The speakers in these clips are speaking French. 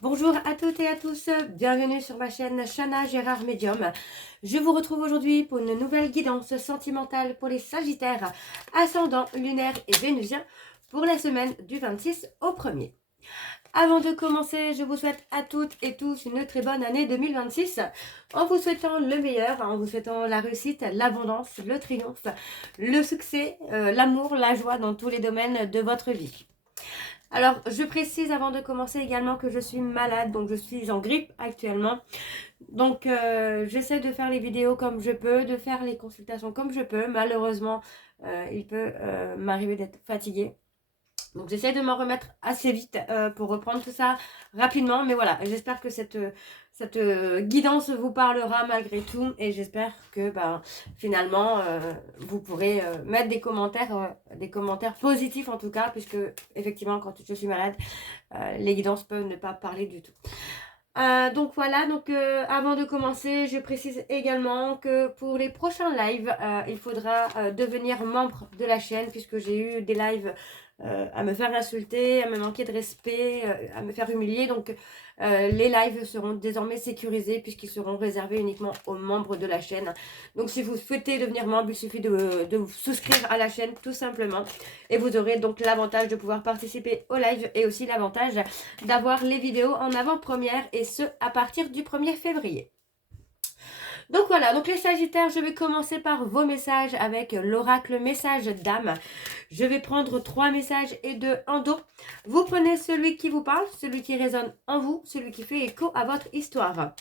Bonjour à toutes et à tous, bienvenue sur ma chaîne Chana Gérard Medium. Je vous retrouve aujourd'hui pour une nouvelle guidance sentimentale pour les Sagittaires, ascendant lunaire et vénusien pour la semaine du 26 au 1er. Avant de commencer, je vous souhaite à toutes et tous une très bonne année 2026 en vous souhaitant le meilleur, en vous souhaitant la réussite, l'abondance, le triomphe, le succès, l'amour, la joie dans tous les domaines de votre vie. Alors, je précise avant de commencer également que je suis malade, donc je suis en grippe actuellement. Donc, j'essaie de faire les vidéos comme je peux, de faire les consultations comme je peux. Malheureusement, il peut m'arriver d'être fatiguée. Donc, j'essaie de m'en remettre assez vite pour reprendre tout ça rapidement. Mais voilà, j'espère que cette guidance vous parlera malgré tout. Et j'espère que finalement, vous pourrez mettre des commentaires positifs en tout cas. Puisque effectivement, quand je suis malade, les guidances peuvent ne pas parler du tout. Donc voilà, avant de commencer, je précise également que pour les prochains lives, il faudra devenir membre de la chaîne puisque j'ai eu des lives à me faire insulter, à me manquer de respect, à me faire humilier. Donc les lives seront désormais sécurisés puisqu'ils seront réservés uniquement aux membres de la chaîne. Donc si vous souhaitez devenir membre, il suffit de vous souscrire à la chaîne tout simplement. Et vous aurez donc l'avantage de pouvoir participer au live et aussi l'avantage d'avoir les vidéos en avant-première et ce à partir du 1er février. Donc voilà, donc les Sagittaires, je vais commencer par vos messages avec l'oracle message d'âme. Je vais prendre 3 messages et 2 en dos. Vous prenez celui qui vous parle, celui qui résonne en vous, celui qui fait écho à votre histoire.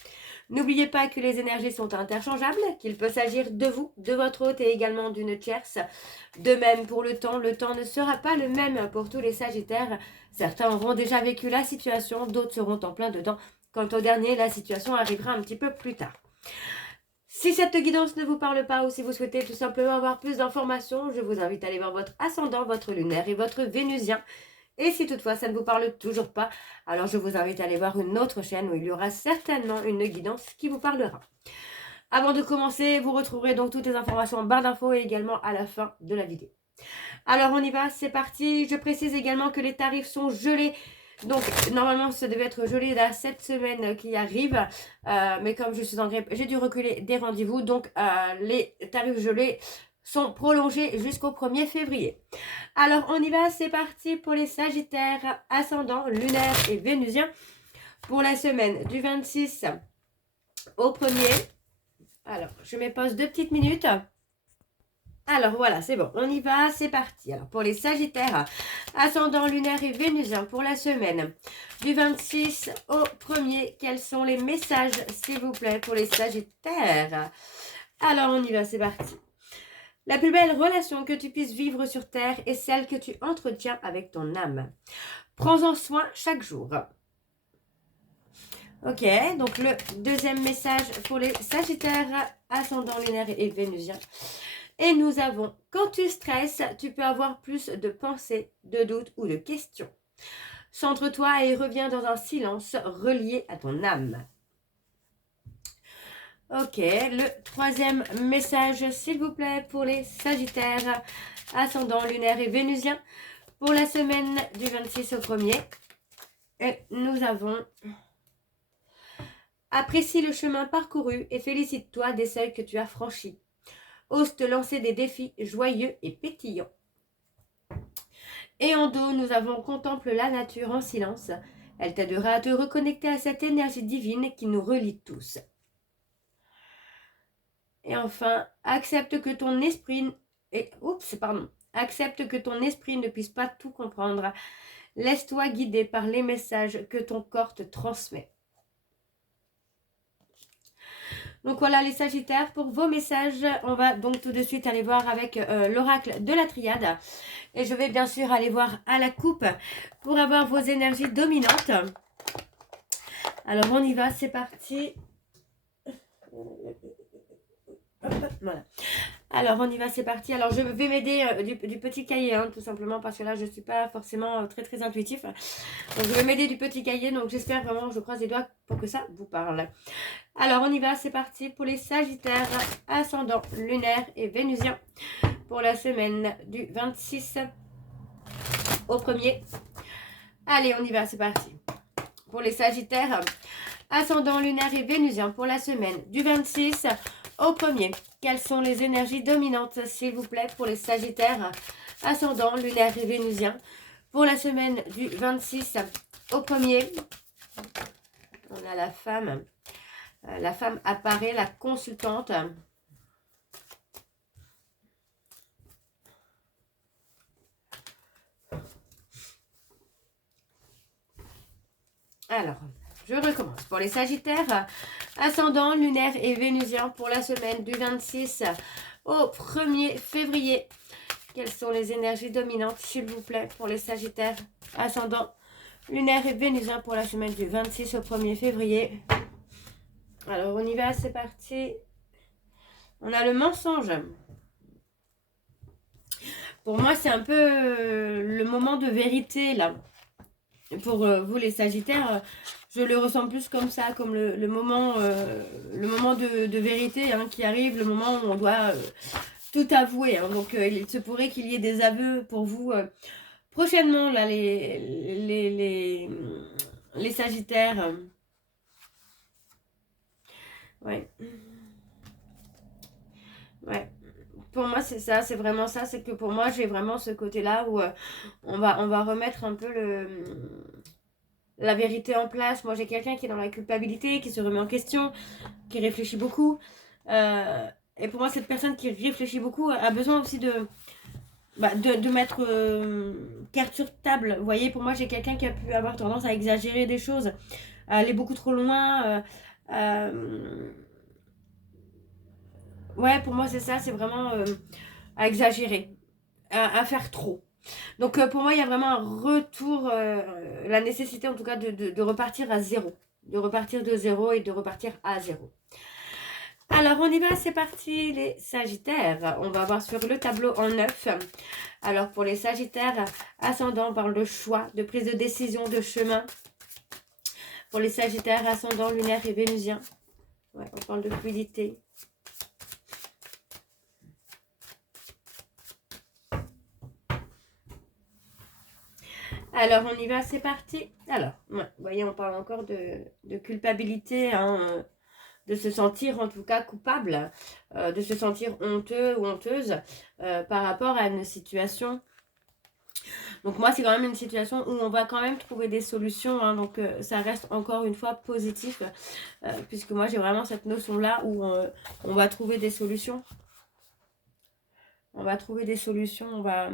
N'oubliez pas que les énergies sont interchangeables, qu'il peut s'agir de vous, de votre hôte et également d'une tierce. De même pour le temps ne sera pas le même pour tous les Sagittaires. Certains auront déjà vécu la situation, d'autres seront en plein dedans. Quant au dernier, la situation arrivera un petit peu plus tard. Si cette guidance ne vous parle pas ou si vous souhaitez tout simplement avoir plus d'informations, je vous invite à aller voir votre ascendant, votre lunaire et votre vénusien. Et si toutefois ça ne vous parle toujours pas, alors je vous invite à aller voir une autre chaîne où il y aura certainement une guidance qui vous parlera. Avant de commencer, vous retrouverez donc toutes les informations en barre d'infos et également à la fin de la vidéo. Alors on y va, c'est parti. Je précise également que les tarifs sont gelés. Donc normalement ça devait être gelé là cette semaine qui arrive, mais comme je suis en grippe, j'ai dû reculer des rendez-vous. Donc les tarifs gelés sont prolongés jusqu'au 1er février. Alors on y va, c'est parti pour les Sagittaires, ascendant, lunaire et vénusien pour la semaine du 26 au 1er. Alors je me pose 2 petites minutes. Alors voilà, c'est bon, on y va, c'est parti. Alors pour les Sagittaires, ascendant lunaire et vénusien pour la semaine du 26 au 1er, quels sont les messages s'il vous plaît pour les Sagittaires? Alors on y va, c'est parti. La plus belle relation que tu puisses vivre sur Terre est celle que tu entretiens avec ton âme. Prends-en soin chaque jour. Ok, donc le deuxième message pour les Sagittaires, ascendant lunaire et vénusien. Et nous avons, quand tu stresses, tu peux avoir plus de pensées, de doutes ou de questions. Centre-toi et reviens dans un silence relié à ton âme. Ok, le troisième message, s'il vous plaît, pour les Sagittaires, ascendant lunaire et vénusien, pour la semaine du 26 au 1er. Et nous avons... Apprécie le chemin parcouru et félicite-toi des seuils que tu as franchis. Ose te lancer des défis joyeux et pétillants. Et en dos, nous avons contemple la nature en silence. Elle t'aidera à te reconnecter à cette énergie divine qui nous relie tous. Et enfin, accepte que ton esprit ne puisse pas tout comprendre. Laisse-toi guider par les messages que ton corps te transmet. Donc voilà les Sagittaires, pour vos messages, on va donc tout de suite aller voir avec l'oracle de la triade. Et je vais bien sûr aller voir à la coupe pour avoir vos énergies dominantes. Alors on y va, c'est parti. Voilà. Alors on y va, c'est parti. Alors je vais m'aider du petit cahier, hein, tout simplement, parce que là je ne suis pas forcément très intuitif. Donc je vais m'aider du petit cahier, donc j'espère vraiment, je croise les doigts pour que ça vous parle. Alors on y va, c'est parti pour les Sagittaires, ascendant, lunaire et vénusien, pour la semaine du 26 au 1er. Allez, on y va, c'est parti. pour les Sagittaires, ascendant lunaire et vénusien pour la semaine du 26 au 1er. Quelles sont les énergies dominantes, s'il vous plaît, pour les Sagittaires, ascendant lunaire et vénusien pour la semaine du 26 au 1er. On a la femme. La femme apparaît, la consultante. Alors, je recommence. Pour les Sagittaires, ascendant, lunaire et vénusien pour la semaine du 26 au 1er février. Quelles sont les énergies dominantes, s'il vous plaît, pour les Sagittaires, ascendant, lunaire et vénusien pour la semaine du 26 au 1er février. Alors, on y va, c'est parti. On a le mensonge. Pour moi, c'est un peu le moment de vérité, là. Pour vous, les Sagittaires, je le ressens plus comme ça, comme le moment de vérité hein, qui arrive, le moment où on doit tout avouer. Hein. Donc, il se pourrait qu'il y ait des aveux pour vous prochainement, là, les Sagittaires. Ouais. Ouais. Pour moi, c'est ça, c'est vraiment ça. C'est que pour moi, j'ai vraiment ce côté-là où on va remettre un peu la vérité en place. Moi, j'ai quelqu'un qui est dans la culpabilité, qui se remet en question, qui réfléchit beaucoup. Et pour moi, cette personne qui réfléchit beaucoup a besoin aussi de mettre carte sur table. Vous voyez, pour moi, j'ai quelqu'un qui a pu avoir tendance à exagérer des choses, à aller beaucoup trop loin. Ouais, pour moi, c'est ça, c'est vraiment à exagérer, à faire trop. Donc, pour moi, il y a vraiment un retour, la nécessité en tout cas de repartir à zéro. De repartir de zéro et de repartir à zéro. Alors, on y va, c'est parti, les Sagittaires. On va voir sur le tableau en 9. Alors, pour les Sagittaires, ascendant, on parle de choix, de prise de décision, de chemin. Pour les Sagittaires, ascendant, lunaire et vénusien. Ouais, on parle de fluidité. Alors, on y va, c'est parti. Alors, ouais, vous voyez, on parle encore de culpabilité, hein, de se sentir en tout cas coupable, de se sentir honteux ou honteuse par rapport à une situation. Donc moi, c'est quand même une situation où on va quand même trouver des solutions, hein, donc ça reste encore une fois positif, puisque moi, j'ai vraiment cette notion-là où on va trouver des solutions. On va trouver des solutions, on va...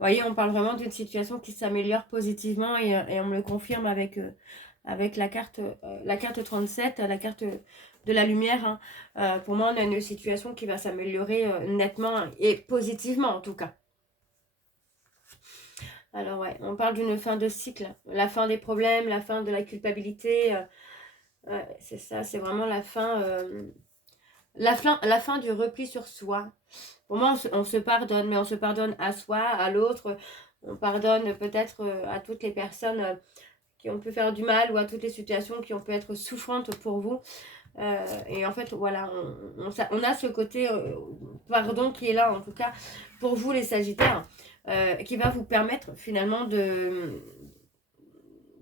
Vous voyez, on parle vraiment d'une situation qui s'améliore positivement et on me le confirme avec la carte 37, la carte de la lumière. Hein. Pour moi, on a une situation qui va s'améliorer nettement et positivement en tout cas. Alors ouais, on parle d'une fin de cycle, la fin des problèmes, la fin de la culpabilité. Ouais, c'est ça, c'est vraiment la fin du repli sur soi. Pour moi, on se pardonne, mais on se pardonne à soi, à l'autre. On pardonne peut-être à toutes les personnes qui ont pu faire du mal ou à toutes les situations qui ont pu être souffrantes pour vous. Et en fait, voilà, on a ce côté pardon qui est là, en tout cas, pour vous les Sagittaires, qui va vous permettre finalement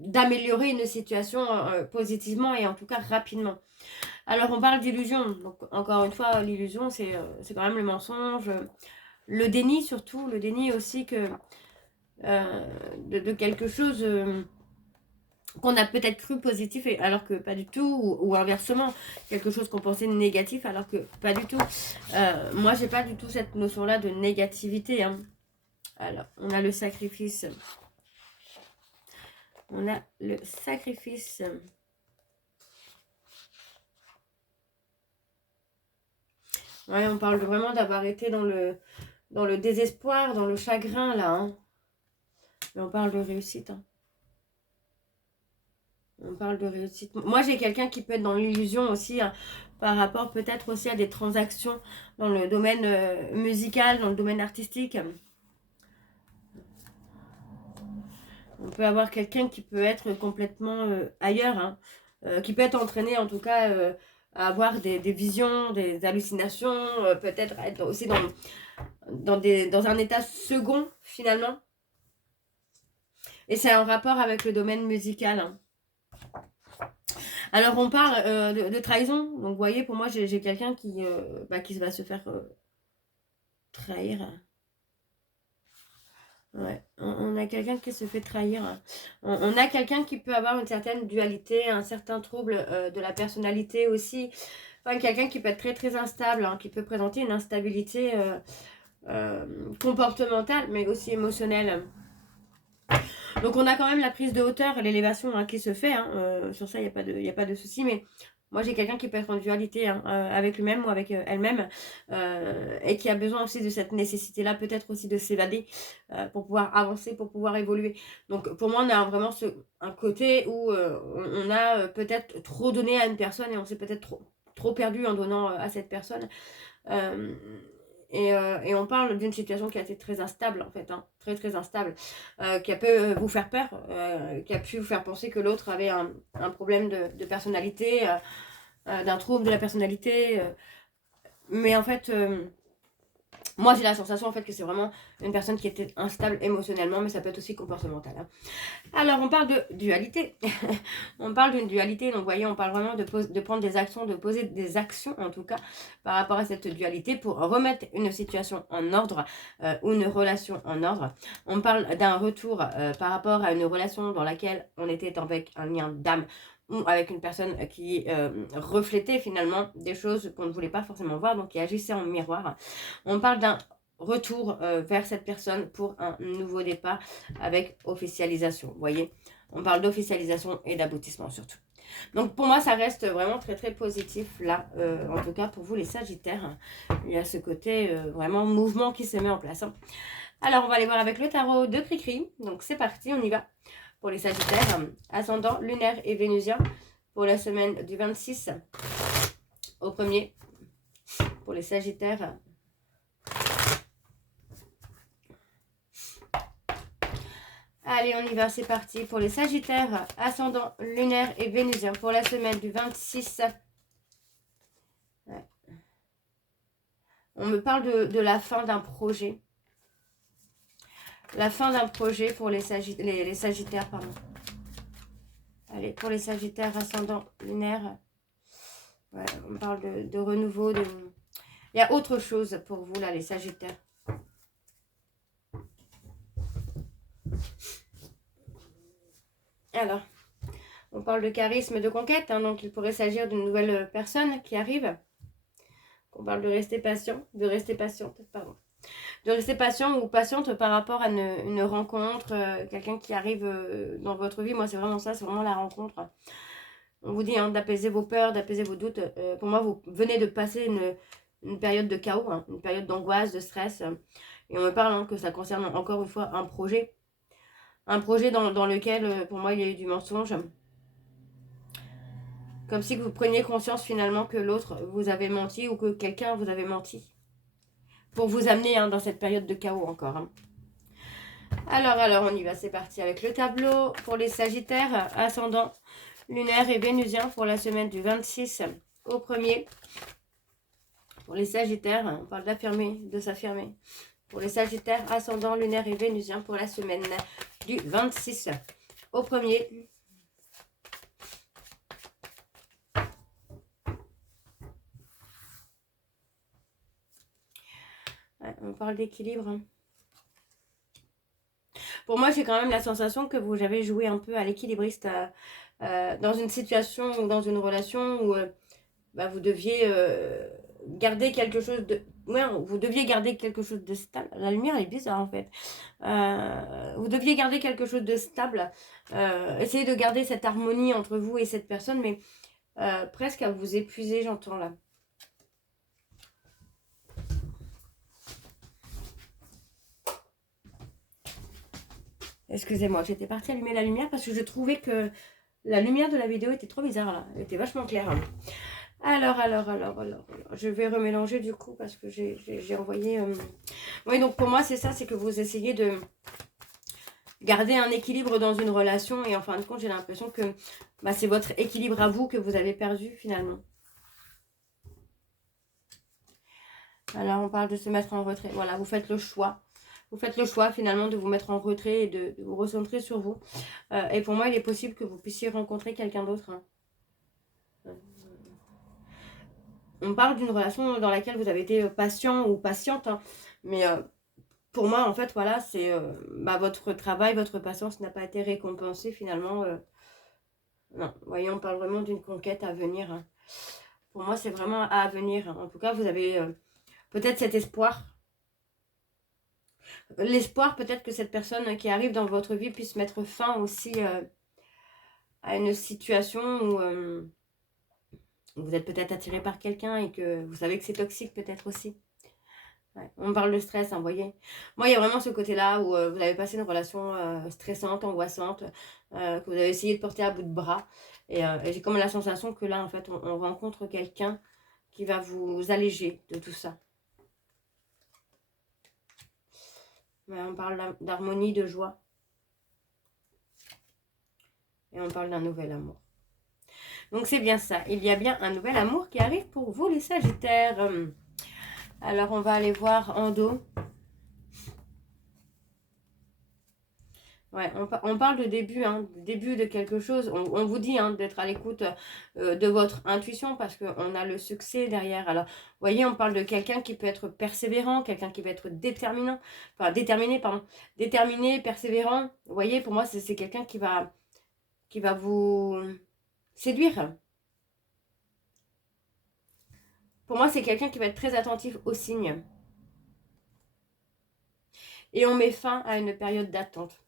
d'améliorer une situation positivement et en tout cas rapidement. Alors, on parle d'illusion. Donc, encore une fois, l'illusion, c'est quand même le mensonge. Le déni, surtout. Le déni aussi que de quelque chose qu'on a peut-être cru positif alors que pas du tout. Ou inversement, quelque chose qu'on pensait négatif alors que pas du tout. Moi, j'ai pas du tout cette notion-là de négativité. Hein. Alors, on a le sacrifice. On a le sacrifice. Ouais, on parle vraiment d'avoir été dans le désespoir, dans le chagrin, là. Hein. Mais on parle de réussite. Hein. On parle de réussite. Moi, j'ai quelqu'un qui peut être dans l'illusion aussi, hein, par rapport peut-être aussi à des transactions dans le domaine musical, dans le domaine artistique. On peut avoir quelqu'un qui peut être complètement ailleurs, hein, qui peut être entraîné en tout cas à avoir des visions, des hallucinations, peut-être être aussi dans un état second finalement. Et c'est en rapport avec le domaine musical. Hein. Alors, on parle de trahison. Donc, vous voyez, pour moi, j'ai quelqu'un qui va se faire trahir. Ouais, on a quelqu'un qui se fait trahir. On a quelqu'un qui peut avoir une certaine dualité, un certain trouble de la personnalité aussi. Enfin, quelqu'un qui peut être très très instable, hein, qui peut présenter une instabilité comportementale, mais aussi émotionnelle. Donc on a quand même la prise de hauteur, l'élévation hein, qui se fait. Hein, sur ça, il n'y a pas de souci. Mais moi, j'ai quelqu'un qui peut être en dualité hein, avec lui-même ou avec elle-même et qui a besoin aussi de cette nécessité-là, peut-être aussi de s'évader pour pouvoir avancer, pour pouvoir évoluer. Donc pour moi, on a vraiment un côté où on a peut-être trop donné à une personne et on s'est peut-être trop perdu en donnant à cette personne. Et on parle d'une situation qui a été très instable en fait, hein, très très instable, qui a pu vous faire peur, qui a pu vous faire penser que l'autre avait un problème de personnalité, d'un trouble de la personnalité, mais en fait, moi j'ai la sensation en fait que c'est vraiment une personne qui était instable émotionnellement, mais ça peut être aussi comportemental. Hein. Alors on parle de dualité, on parle d'une dualité, donc vous voyez on parle vraiment de prendre des actions, de poser des actions en tout cas par rapport à cette dualité pour remettre une situation en ordre ou une relation en ordre. On parle d'un retour par rapport à une relation dans laquelle on était avec un lien d'âme ou avec une personne qui reflétait finalement des choses qu'on ne voulait pas forcément voir, donc qui agissait en miroir. On parle d'un retour vers cette personne pour un nouveau départ avec officialisation. Vous voyez, on parle d'officialisation et d'aboutissement surtout. Donc pour moi, ça reste vraiment très très positif là, en tout cas pour vous les Sagittaires. Il y a ce côté vraiment mouvement qui se met en place. Hein. Alors on va aller voir avec le tarot de Cricri. Donc c'est parti, on y va. Pour les Sagittaires, ascendant lunaire et vénusien pour la semaine du 26 au 1er. Pour les Sagittaires, allez, on y va, c'est parti. Pour les Sagittaires, ascendant lunaire et vénusien pour la semaine du 26. Ouais. On me parle de la fin d'un projet. La fin d'un projet pour les Sagittaires, pardon. Allez, pour les Sagittaires, ascendant lunaire. Ouais, on parle de renouveau. Il y a autre chose pour vous, là, les Sagittaires. Alors, on parle de charisme, de conquête. Hein, donc, il pourrait s'agir d'une nouvelle personne qui arrive. On parle de rester patient, pardon. De rester patient ou patiente par rapport à une rencontre, quelqu'un qui arrive dans votre vie. Moi, c'est vraiment ça, c'est vraiment la rencontre. On vous dit hein, d'apaiser vos peurs, d'apaiser vos doutes. Pour moi, vous venez de passer une période de chaos, hein, une période d'angoisse, de stress. Et on me parle hein, que ça concerne encore une fois un projet. Un projet dans lequel, pour moi, il y a eu du mensonge. Comme si vous preniez conscience finalement que l'autre vous avait menti ou que quelqu'un vous avait menti. Pour vous amener hein, dans cette période de chaos encore. Hein. Alors, on y va, c'est parti avec le tableau. Pour les Sagittaires, ascendant lunaire et vénusien pour la semaine du 26 au 1er. Pour les Sagittaires, on parle d'affirmer, de s'affirmer. Pour les Sagittaires, ascendant lunaire et vénusien pour la semaine du 26 au 1er. Ouais, on parle d'équilibre. Pour moi, j'ai quand même la sensation que vous avez joué un peu à l'équilibriste dans une situation ou dans une relation où vous deviez garder quelque chose de... Ouais, vous deviez garder quelque chose de stable. La lumière elle est bizarre en fait. Vous deviez garder quelque chose de stable. Essayez de garder cette harmonie entre vous et cette personne, mais presque à vous épuiser, j'entends là. Excusez-moi, j'étais partie allumer la lumière parce que je trouvais que la lumière de la vidéo était trop bizarre là. Elle était vachement claire. Hein. Alors, je vais remélanger du coup parce que j'ai envoyé... Oui, donc pour moi, c'est ça, c'est que vous essayez de garder un équilibre dans une relation et en fin de compte, j'ai l'impression que c'est votre équilibre à vous que vous avez perdu finalement. Alors, on parle de se mettre en retrait. Voilà, vous faites le choix Vous faites le choix finalement de vous mettre en retrait et de vous recentrer sur vous. Et pour moi, il est possible que vous puissiez rencontrer quelqu'un d'autre. Hein. On parle d'une relation dans laquelle vous avez été patient ou patiente. Hein. Mais pour moi, en fait, voilà, c'est votre travail, votre patience n'a pas été récompensée finalement. Non, vous voyez, on parle vraiment d'une conquête à venir. Hein. Pour moi, c'est vraiment à venir. Hein. En tout cas, vous avez peut-être cet espoir. L'espoir peut-être que cette personne qui arrive dans votre vie puisse mettre fin aussi à une situation où vous êtes peut-être attiré par quelqu'un et que vous savez que c'est toxique peut-être aussi. Ouais. On parle de stress, hein, vous voyez. Moi, il y a vraiment ce côté-là où vous avez passé une relation stressante, angoissante, que vous avez essayé de porter à bout de bras. Et j'ai comme la sensation que là, en fait, on rencontre quelqu'un qui va vous alléger de tout ça. Ouais, on parle d'harmonie, de joie. Et on parle d'un nouvel amour. Donc c'est bien ça. Il y a bien un nouvel amour qui arrive pour vous, les Sagittaires. Alors on va aller voir en dos. Ouais, on parle de début, hein, début de quelque chose. On vous dit hein, d'être à l'écoute de votre intuition parce qu'on a le succès derrière. Alors, vous voyez, on parle de quelqu'un qui peut être persévérant, quelqu'un qui peut être déterminé, persévérant. Vous voyez, pour moi, c'est quelqu'un qui va vous séduire. Pour moi, c'est quelqu'un qui va être très attentif aux signes. Et on met fin à une période d'attente.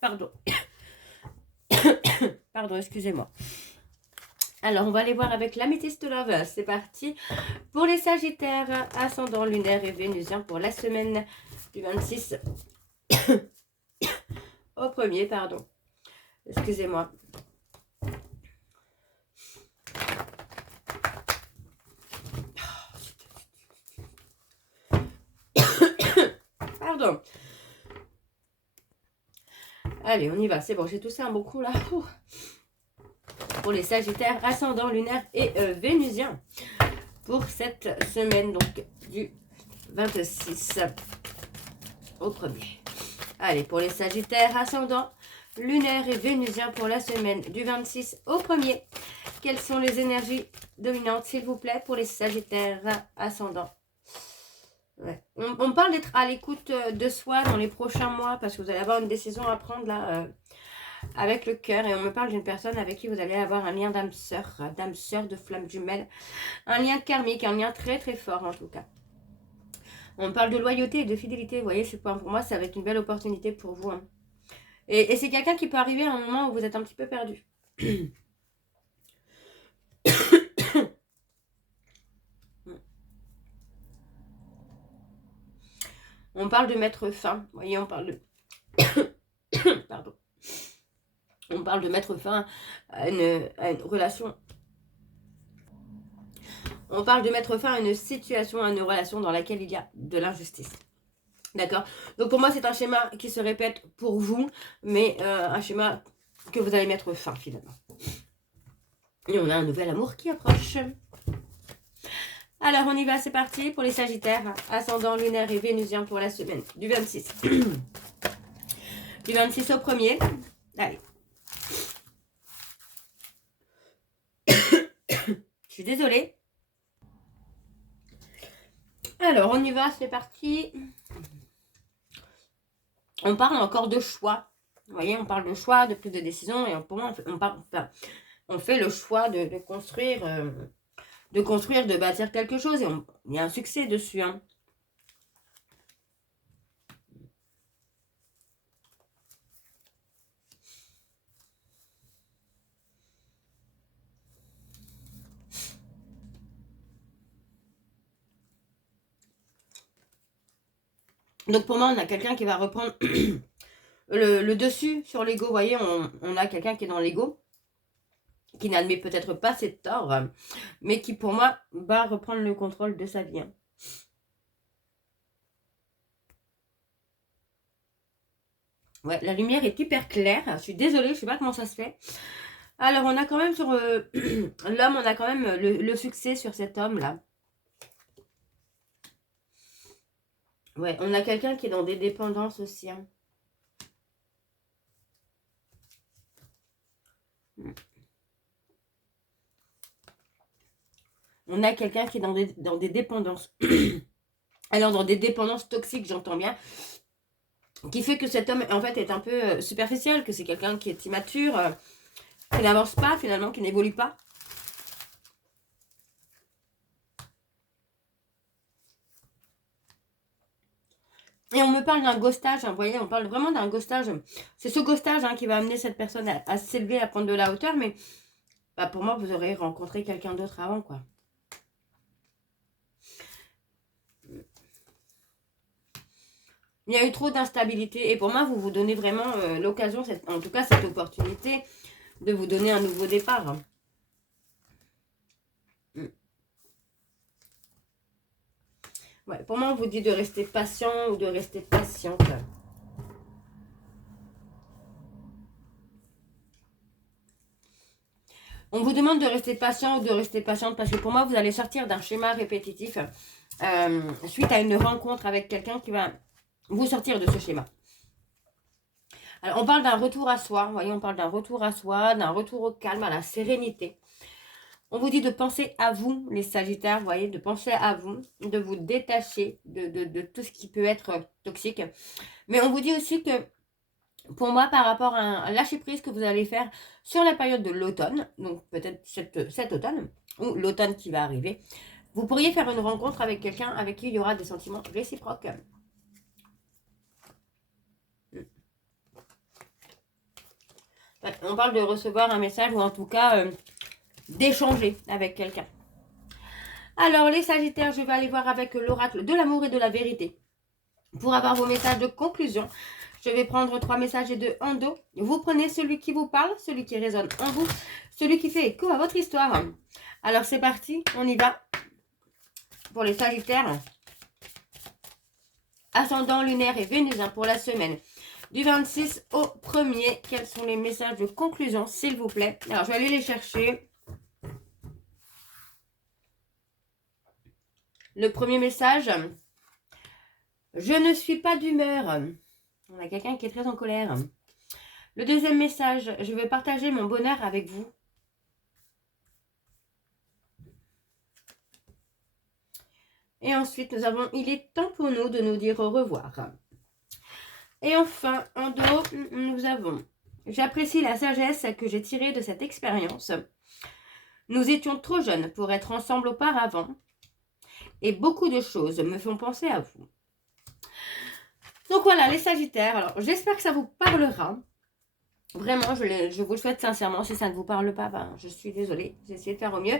Pardon. Pardon, excusez-moi. Alors, on va aller voir avec l'améthyste love. C'est parti pour les Sagittaires, ascendant lunaire et vénusien pour la semaine du 26 au 1er, pardon. Excusez-moi. Pardon. Allez, on y va. C'est bon, j'ai toussé un bon coup là. Pour les Sagittaires, ascendant lunaire et vénusien pour cette semaine, donc du 26 au 1er. Allez, pour les Sagittaires, ascendant lunaire et vénusien pour la semaine du 26 au 1er. Quelles sont les énergies dominantes, s'il vous plaît, pour les Sagittaires ascendants? Ouais. On parle d'être à l'écoute de soi dans les prochains mois parce que vous allez avoir une décision à prendre là avec le cœur. Et on me parle d'une personne avec qui vous allez avoir un lien d'âme sœur, de flamme jumelle. Un lien karmique, un lien très très fort en tout cas. On parle de loyauté et de fidélité. Vous voyez, pour moi, ça va être une belle opportunité pour vous. Hein. Et c'est quelqu'un qui peut arriver à un moment où vous êtes un petit peu perdu. On parle de mettre fin. Vous voyez, on parle de... Pardon. On parle de mettre fin à une relation. On parle de mettre fin à une situation, à une relation dans laquelle il y a de l'injustice. D'accord? Donc pour moi, c'est un schéma qui se répète pour vous, mais un schéma que vous allez mettre fin finalement. Et on a un nouvel amour qui approche. Alors on y va, c'est parti pour les Sagittaires, ascendant lunaire et vénusien pour la semaine du 26. Du 26 au 1er. Allez. Je suis désolée. Alors on y va, c'est parti. On parle encore de choix. Vous voyez, on parle de choix, de prise de décision. Et pour moi, on fait le choix de construire... de bâtir quelque chose. Et il y a un succès dessus. Hein. Donc pour moi, on a quelqu'un qui va reprendre le dessus sur l'ego. Vous voyez, on a quelqu'un qui est dans l'ego, qui n'admet peut-être pas ses torts, mais qui pour moi va reprendre le contrôle de sa vie. Hein. Ouais, la lumière est hyper claire. Je suis désolée, je ne sais pas comment ça se fait. Alors, on a quand même sur l'homme, on a quand même le succès sur cet homme-là. Ouais, on a quelqu'un qui est dans des dépendances aussi. Hein. On a quelqu'un qui est dans des dépendances. Alors, dans des dépendances toxiques, j'entends bien. Qui fait que cet homme, en fait, est un peu superficiel, que c'est quelqu'un qui est immature, qui n'avance pas, finalement, qui n'évolue pas. Et on me parle d'un ghostage, hein, vous voyez, on parle vraiment d'un ghostage. C'est ce ghostage hein, qui va amener cette personne à s'élever, à prendre de la hauteur, mais bah, pour moi, vous aurez rencontré quelqu'un d'autre avant, quoi. Il y a eu trop d'instabilité, et pour moi, vous vous donnez vraiment l'occasion, en tout cas cette opportunité, de vous donner un nouveau départ. Hein. Ouais, pour moi, on vous dit de rester patient ou de rester patiente. On vous demande de rester patient ou de rester patiente parce que pour moi, vous allez sortir d'un schéma répétitif suite à une rencontre avec quelqu'un qui va vous sortir de ce schéma. Alors, on parle d'un retour à soi. Vous voyez, on parle d'un retour à soi, d'un retour au calme, à la sérénité. On vous dit de penser à vous, les Sagittaires, vous voyez, de penser à vous, de vous détacher de tout ce qui peut être toxique. Mais on vous dit aussi que, pour moi, par rapport à un lâcher-prise que vous allez faire sur la période de l'automne, donc peut-être cet automne, ou l'automne qui va arriver, vous pourriez faire une rencontre avec quelqu'un avec qui il y aura des sentiments réciproques. On parle de recevoir un message ou en tout cas d'échanger avec quelqu'un. Alors les Sagittaires, je vais aller voir avec l'oracle de l'amour et de la vérité. Pour avoir vos messages de conclusion, je vais prendre 3 messages et 2 en dos. Vous prenez celui qui vous parle, celui qui résonne en vous, celui qui fait écho à votre histoire. Alors c'est parti, on y va. Pour les Sagittaires, ascendant lunaire et vénusien pour la semaine du 26 au 1er. Quels sont les messages de conclusion, s'il vous plaît? Alors je vais aller les chercher. Le premier message, je ne suis pas d'humeur. On a quelqu'un qui est très en colère. Le deuxième message, je vais partager mon bonheur avec vous. Et ensuite, nous avons, il est temps pour nous de nous dire au revoir. Et enfin, en dos, nous avons, j'apprécie la sagesse que j'ai tirée de cette expérience. Nous étions trop jeunes pour être ensemble auparavant. Et beaucoup de choses me font penser à vous. Donc voilà, les Sagittaires. Alors, j'espère que ça vous parlera. Vraiment, je vous le souhaite sincèrement. Si ça ne vous parle pas, ben, je suis désolée. J'ai essayé de faire au mieux.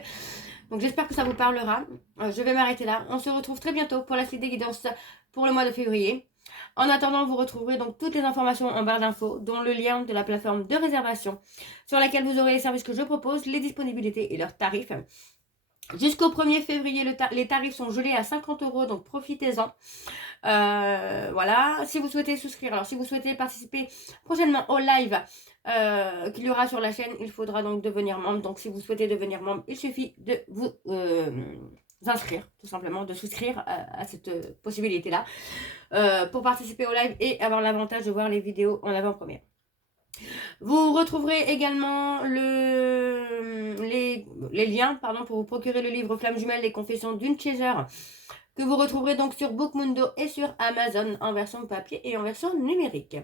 Donc, j'espère que ça vous parlera. Je vais m'arrêter là. On se retrouve très bientôt pour la suite des guidances pour le mois de février. En attendant, vous retrouverez donc toutes les informations en barre d'infos, dont le lien de la plateforme de réservation sur laquelle vous aurez les services que je propose, les disponibilités et leurs tarifs. Jusqu'au 1er février, les tarifs sont gelés à 50 €, donc profitez-en. Voilà, si vous souhaitez souscrire, alors si vous souhaitez participer prochainement au live qu'il y aura sur la chaîne, il faudra donc devenir membre. Donc si vous souhaitez devenir membre, il suffit de vous inscrire, tout simplement, de souscrire à cette possibilité-là pour participer au live et avoir l'avantage de voir les vidéos en avant-première. Vous retrouverez également les liens pour vous procurer le livre Flamme Jumelle, les confessions d'une chaser, que vous retrouverez donc sur Bookmundo et sur Amazon en version papier et en version numérique.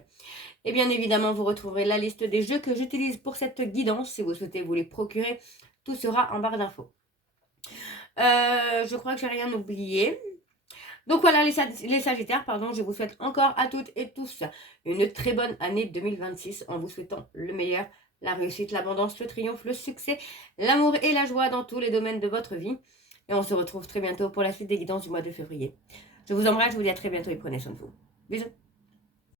Et bien évidemment, vous retrouverez la liste des jeux que j'utilise pour cette guidance. Si vous souhaitez vous les procurer, tout sera en barre d'infos. Je crois que j'ai rien oublié. Donc voilà les Sagittaires, je vous souhaite encore à toutes et tous une très bonne année 2026 en vous souhaitant le meilleur, la réussite, l'abondance, le triomphe, le succès, l'amour et la joie dans tous les domaines de votre vie. Et on se retrouve très bientôt pour la suite des guidances du mois de février. Je vous embrasse, je vous dis à très bientôt et prenez soin de vous. Bisous.